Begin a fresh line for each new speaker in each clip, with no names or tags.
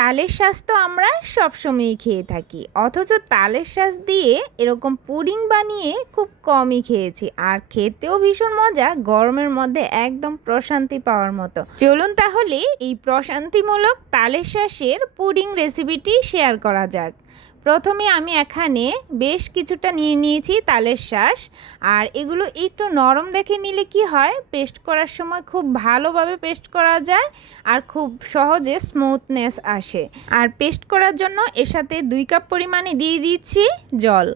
তালের শাঁস তো আমরা সবসময়ই খেয়ে থাকি। অথচ তালের শাঁস দিয়ে এরকম পুডিং বানিয়ে খুব কমই খেয়েছি। আর খেতেও ভীষণ মজা, গরমের মধ্যে একদম প্রশান্তি পাওয়ার মতো। চলুন তাহলে এই প্রশান্তিমূলক তালের শাঁসের পুডিং রেসিপিটি শেয়ার করা যাক। প্রথমে আমি এখানে বেশ কিছুটা নিয়ে নিয়েছি তালের শাঁস। আর এগুলো একটু নরম দেখে নিলে কি হয়, পেস্ট করার সময় খুব ভালোভাবে পেস্ট করা যায় আর খুব সহজে স্মুথনেস আসে। আর পেস্ট করার জন্য এর সাথে দুই কাপ পরিমাণে দিয়ে দিচ্ছি জল।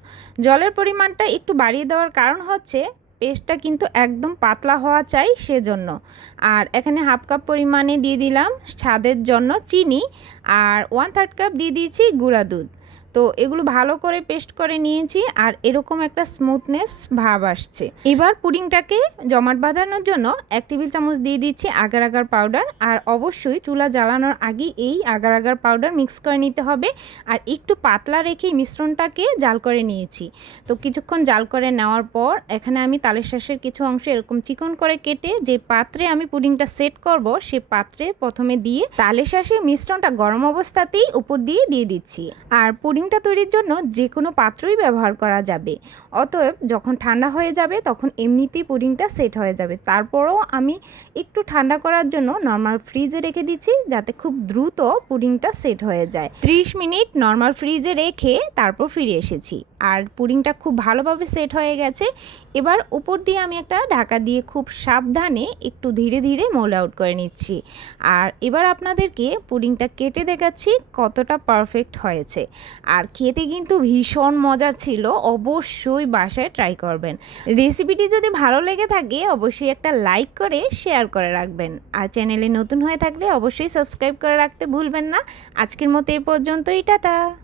জলের পরিমাণটা একটু বাড়িয়ে দেওয়ার কারণ হচ্ছে, পেস্টটা কিন্তু একদম পাতলা হওয়া চাই সেজন্য। আর এখানে হাফ কাপ পরিমাণে দিয়ে দিলাম স্বাদের জন্য চিনি। আর ওয়ান থার্ড কাপ দিয়ে দিয়েছি গুঁড়া দুধ। তো এগুলো ভালো করে পেস্ট করে নিয়েছি আর এরকম একটা স্মুথনেস ভাব আসছে। এবার পুডিংটাকে জমাট বাঁধানোর জন্য এক টেবিল চামচ দিয়ে দিচ্ছি আগার আগার পাউডার আর অবশ্যই চুলা জ্বালানোর আগে এই আগার আগার পাউডার মিক্স করে নিতে হবে আর একটু পাতলা রেখে মিশ্রণটাকে জাল করে নিয়েছি। তো কিছুক্ষণ জাল করে নেওয়ার পর এখানে আমি তালের শাঁসের কিছু অংশ এরকম চিকন করে কেটে যে পাত্রে আমি পুডিংটা সেট করব সে পাত্রে প্রথমে দিয়ে তালের শাঁসের মিশ্রণটা গরম অবস্থাতেই উপর দিয়ে দিয়ে দিচ্ছি। আর পুডিংটা তৈরির জন্য যে কোনো পাত্রই ব্যবহার করা যাবে। অতএব যখন ঠান্ডা হয়ে যাবে, তখন এমনিতেই পুডিংটা সেট হয়ে যাবে। তারপরও আমি একটু ঠান্ডা করার জন্য নর্মাল ফ্রিজে রেখে দিচ্ছি, যাতে খুব দ্রুত পুডিংটা সেট হয়ে যায়। ত্রিশ মিনিট নর্মাল ফ্রিজে রেখে তারপর ফিরে এসেছি। আর পুডিংটা খুব ভালোভাবে সেট হয়ে গেছে। এবার উপর দিয়ে আমি একটা ঢাকা দিয়ে খুব সাবধানে একটু ধীরে ধীরে মোল আউট করে নিচ্ছি। আর এবার আপনাদেরকে পুডিংটা কেটে দেখাচ্ছি কতটা পারফেক্ট হয়েছে। আর খেতে কিন্তু ভীষণ মজার ছিল, অবশ্যই বাসায় ট্রাই করবেন। রেসিপিটি যদি ভালো লেগে থাকে, অবশ্যই একটা লাইক করে শেয়ার করে রাখবেন। আর চ্যানেলে নতুন হয়ে থাকলে অবশ্যই সাবস্ক্রাইব করে রাখতে ভুলবেন না। আজকের মতো এই পর্যন্তই, টাটা!